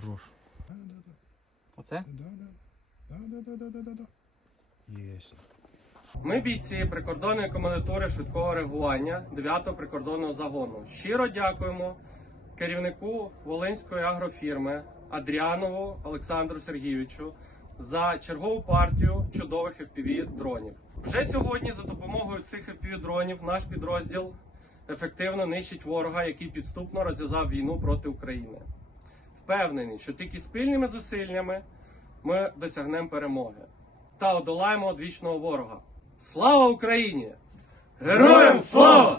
Хорош. Да, да, да. Оце? Да, да. Да, да, да, да, да. Ми бійці прикордонної комендатури швидкого реагування 9-го прикордонного загону. Щиро дякуємо керівнику Волинської агрофірми Адріанову Олександру Сергійовичу за чергову партію чудових FPV дронів. Вже сьогодні за допомогою цих FPV дронів наш підрозділ ефективно нищить ворога, який підступно розв'язав війну проти України. Впевнений, що тільки спільними зусиллями ми досягнемо перемоги та одолаємо одвічного ворога. Слава Україні! Героям слава!